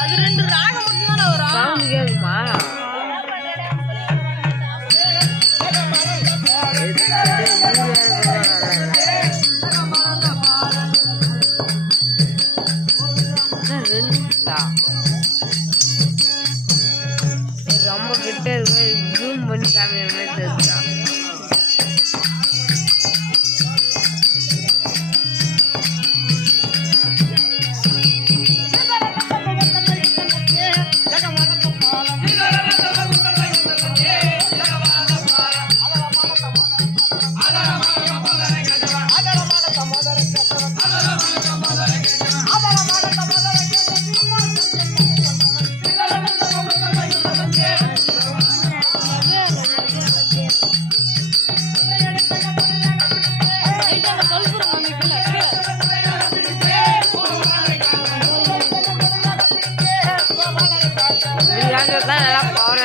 அது ரெண்டு ராகம் மட்டும்தானே வரும் விளையாண்டு தான் நல்லா பவர்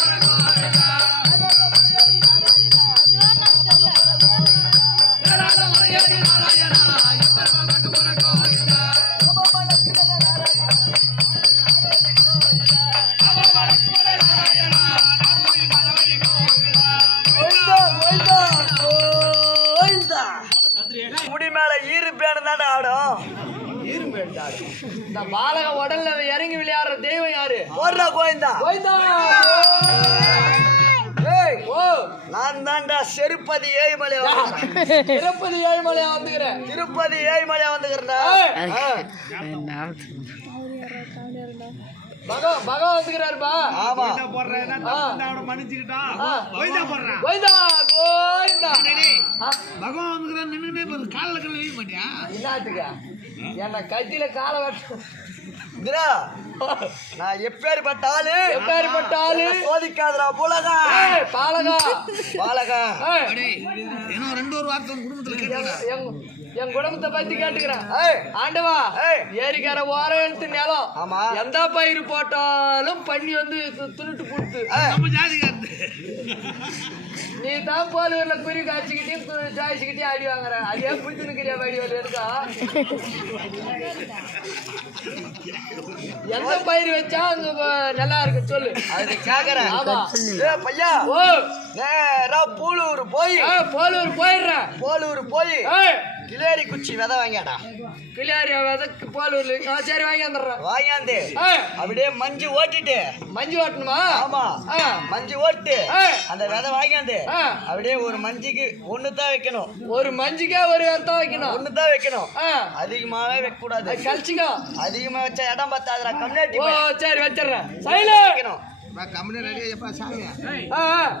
முடி மேல ஈரு பேனு தானே ஆடும். இந்த பாலக உடல்ல இறங்கி விளையாடுற தெய்வம் யாரு? போடுறா கோயந்தா ஓ! நான் தான்டா செருப்பதி ஏழுமலையா திருப்பதி ஏழுமலையா வந்துக்கிற? திருப்பதி ஏழுமலையா வந்துக்கிறேன்டா. பகவான் பகவான் வந்துக்கிறாருப்பா. ஆமா கோவிந்தா. கோவிந்தா என்னாத்துக்கா என்ன கத்தியில காலை வெட்ட இந்திரா நான் எப்பேற்பட்ட ஆளு? எப்பேற்பட்ட ஆளு? என்னை சோதிக்காதடா புலகா பாலகா. பாலகா. ஏய், எங்க- என் குடும்பத்தை பத்தி கேட்டுக்கிறேன். ஆண்டவா ஏய். ஏரிக்கார ஓரம் எடுத்து நிலம். ஆமா. எந்த பயிர் போட்டாலும் பண்ணி வந்து துணுட்டு கொடுத்து. நீ தான் போலூர்ல குறி காய்ச்சிக்கிட்டே ஜாய்ச்சிக்கிட்டே அடி வாங்குற. அதே பிடிச்சு நிக்கிறியா வடி வலி இருக்கா? எந்த பயிர் வச்சா அங்க நல்லா இருக்கு சொல்லு. அது கேக்குறேன். ஆமா. பையா. ஓ. நேரா பூலூர் போய். ஏ, போலூர் போயிடுறேன். போலூர் போய். கிளேரி குச்சி விதை வாங்கியாடா. கிளியாரி விதக்கு போலூர்ல ஆ, சரி வாங்கி வந்துடுறேன். வாங்கியாந்து அப்படியே மஞ்சு ஓட்டிட்டு. மஞ்சு ஓட்டணுமா? ஆமா. மஞ்சு ஓட்டு. அந்த விதை வாங்கியாந்து. அப்படியே ஒரு மஞ்சுக்கு ஒண்ணு தான் வைக்கணும். ஒரு மஞ்சுக்கே ஒரு அர்த்தம் வைக்கணும். ஒண்ணு தான் வைக்கணும். ஆ, அதிகமாவே வைக்க கூடாது அது கழிச்சுக்கோ அதிகமா வச்சா இடம் பத்தாதுடா. கம்யூனிட்டி ஓ சரி வச்சிடுறேன். சைலு! வைக்கணும்.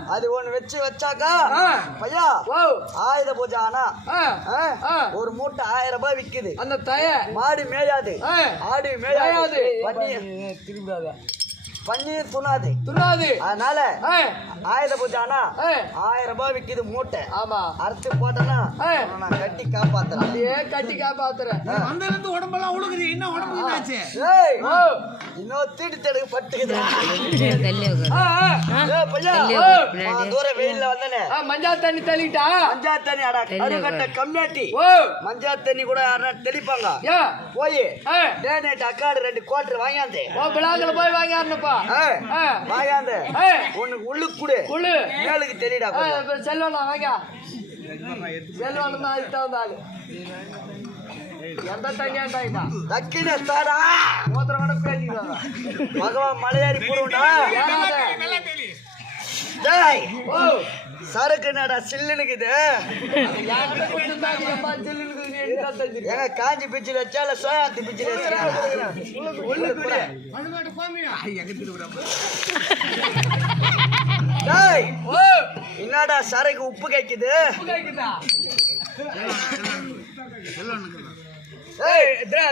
அது ஒண்ணு வச்சு வச்சாக்கா. பையா ஆயுத பூஜை ஆனா. ஒரு மூட்டை ஆயிரம் ரூபாய் விக்குது. அந்த தய. மாடு மேயாது. ஆடு மேயாது. மேயாது. பண்ணி திரும்பாத பன்னீர் துணாது. துண்ணாது அதனால ஆ, ஆயுத பூஜை ஆனா ஆ, ஆயிரம் ரூபாய் விக்குது மூட்டை. ஆமா. அறுத்து. உன்னை நான் கட்டி காப்பாத்துறேன். அப்படியே கட்டி காப்பாத்துறேன். இன்னும் தீட்டு தடுக்கு பட்டுக்குது தள்ளி உட்காரு. ஆ, ஆ. ஏய் பையா. தள்ளி ஓ. உட்காரு நான் பின்னாடி. தூரம் வெயில்ல வந்தனே. ஆ, மஞ்சள் தண்ணி தள்ளிட்டா மஞ்சா தண்ணி அடா கருகட்ட கம்மியாட்டி ஓ. மஞ்சா தண்ணி கூட தெளிப்பாங்க. போய். அக்காடு ரெண்டு குவார்டர் வாங்கியாந்து. ஓ பிளாக்ல போய் வாங்கியாருப்பா ஆ, உனக்கு உள்ளுக்கு குடு. குள்ளு மேலுக்கு தெரியுடா செல்வனா வாங்க. செல்வன் தான் அதுக்கு தகுந்த ஆளு. எந்த தக்கின தாடா. மூத்திரம் கூட பேசிக்கிறாங்க பகவான் மலையாரி போடுவோம்டா. டேய் ஓ. சரக்கு நடா சில்லுனுக்குது? யார்கிட்ட ஏங்க காஞ்சி பிச்சில் வச்சா இல்ல சோயாத்தி பிச்சில் வச்சா என்னடா சரக்கு உப்பு கைக்குது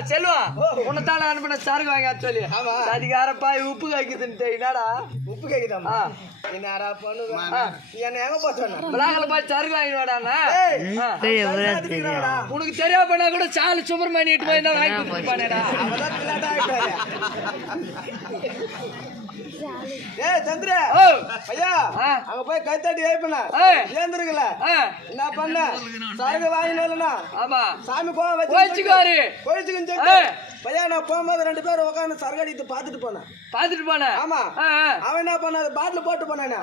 செல்வா உன்னத்தால அனுப்பின சரக்கு வாங்க சொல்லி. ஆமா. அதிகாரப்பா உப்பு காய்க்குதுன்ட்டு. என்னடா? உப்பு கைக்குதாமா ஆ. என்னடா பண்ணுவ? ஆ. என்ன எங்க பார்த்தோன்னா விளாங்கல போய் சரக்கு தெரியும் உனக்கு தெரியா பண்ணா கூட சாலு சுப்பிரமணி இட்டு போய் தான் வாங்கி கொடுத்துருப்பானேடா. அவதான் ஏய் சந்திர. ஐயா. அங்க போய் கைத்தாட்டி ஏப்பன. ஏந்திருக்கல. என்ன பண்ண? சரக்கு வாங்கினா ஆமா. சாமி கோவம் வச்சு கோச்சுக்காரு கோயிச்சுக்குன்னு பையா நான் போகும்போது ரெண்டு பேரும் உட்காந்து சரக்கு அடித்து பார்த்துட்டு போனேன். பாத்துட்டு போனேன் ஆமா. அவன் என்ன பண்ணாரு பாட்டில் போட்டு போனானே.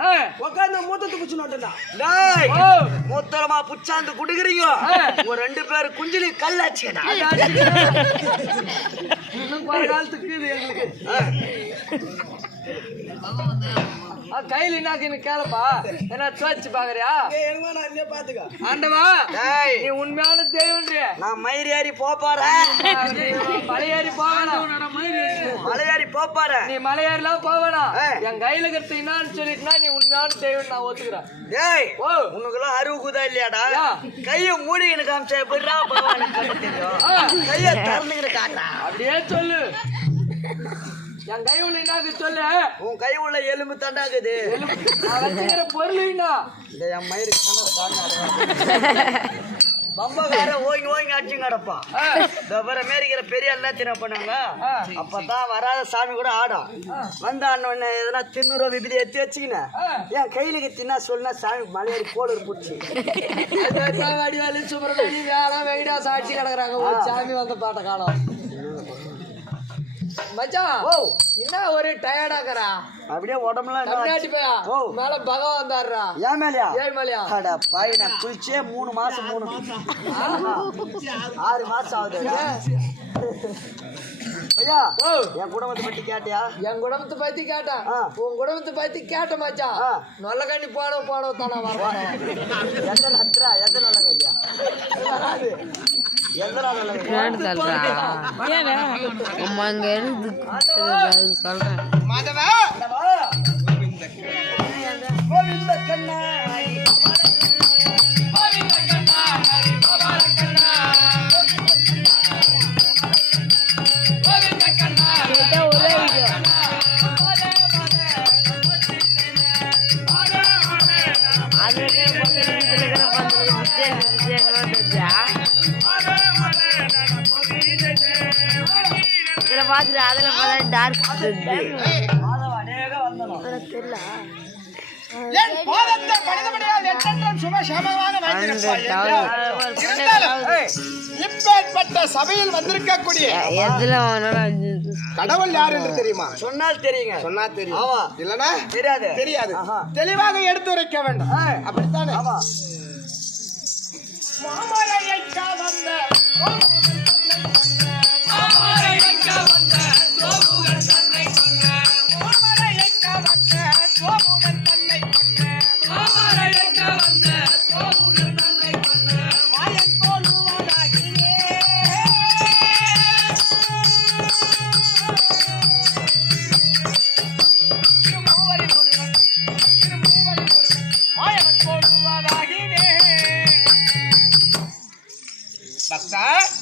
உட்காந்து மூத்தத்து குச்சி நோட்டுட்டான் ஓ. மூத்தரமா புச்சாந்து குடுக்குறீங்க? உங்க ரெண்டு பேர் குஞ்சிலி கல்லாச்சுடா இன்னும் காலத்துக்கு எங்களுக்கு. கையில என்னாக்குன்னு கேளப்பா. என்ன துவச்சு பாக்குறியா? ஆண்டவா டேய். நீ உண்மையான தெய்வம்ன்றி நான் மயிர் ஏறி போப்பாறேன் மலையேறி போகணும் மலை ஏறி போப்பாறேன் நீ மலையேறலாம் போவேணாம் ஏய். என் கையில இருக்கிறது என்னன்னு சொல்லிட்டுனா நீ உண்மையான தெய்வம் நான் ஒத்துக்கிறேன். டேய் ஓ. உனக்குலாம் அறிவு குதா இல்லையாடா. கைய மூடிக்கின்னு காமிச்சா எப்படிடா கண்ணு தெரியும். கைய திறந்துக்கிட்டு காட்டா அப்படியே சொல்லு. என் கை உள்ள என்னாக்கு சொல்லு? உன் கை உள்ள எலும்பு தண்டாக்குது வச்சுக்கிற பொருள் என்ன இந்த என் மயிருக்கு பம்பகார ஓங்கி ஓங்கி அடிச்சு கிடப்பான். பிற மேரிக்கிற பெரிய எல்லாம் தின பண்ணாங்க. அப்பதான் வராத சாமி கூட ஆடும். வந்த அண்ணன் எதனா தின்னுறோம் விபதி எடுத்து வச்சுக்கினேன். என் கையிலுக்கு தின்னா சொல்லுனா சாமி மலையாரி போடு பிடிச்சி அதுதான் வடிவேலு சுப்பிரமணி வேளா வெங்கடா சாட்சி கிடக்குறாங்க. சாமி வந்த பாட்ட காலம் மச்சான் ஓ. என்ன ஒரு டயர்டாக்கறா அப்படியே உடம்புலாம் தமிழ்நாட்டு? பையா? மேல பகவான் வந்தாருடா. ஏன் மேலையா? ஏழு மலையா? அட பாய் நான் குளிச்சே மூணு மாசம் மூணு. ஆறு மாசம் ஆகுது ஐயா என் குடும்பத்தை பத்தி கேட்டியா? என் குடும்பத்தை பத்தி கேட்டேன். ஆ. உன் குடும்பத்தை பத்தி கேட்ட மச்சான். ஆ. நல்ல கண்ணி போட போட தானே வரணும் எந்த நத்திரா எந்த நல்ல கல்யா அம்மா அங்க இருந்து சொல்றேன். கோவிந்த கண்ணா கேட்டா இதுல பாத்துட்டு அதுல பார்த்தா டார்க் தெரியல சபையில் வந்திருக்கக்கூடிய கடவுள் யார் என்று தெரியுமா? சொன்னால் தெரியுங்க. சொன்னா தெரியும். ஆமா. இல்லனா தெரியாது. தெரியாது. ஆஹா. தெளிவாக எடுத்து உரைக்க வேண்டும். அப்படித்தானே? ஆமா. வந்த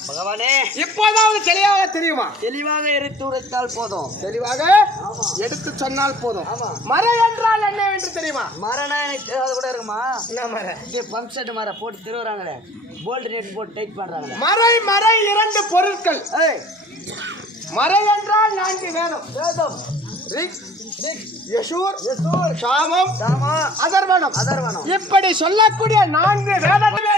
பகவானே. இப்போதாவது தெளிவாக தெரியுமா? தெளிவாக எடுத்து உரைத்தால் போதும். தெளிவாக எடுத்து சொன்னால் போதும். மர என்றால் என்ன என்று தெரியுமா? மரணம் எனக்கு தெரியாத கூட இருக்குமா? என்ன மர இது பம்ப் செட் மர போட்டு திருவுறாங்களே. போல்ட் நெட் போட்டு டைட் பண்றாங்களே. மறை மறை இரண்டு பொருட்கள். மறை என்றால் நான்கு வேதம் வேதம். ரிக் யசூர் சாமம் தாமா அதர்வனம் அதர்வனம் இப்படி சொல்லக்கூடிய நான்கு வேதங்கள்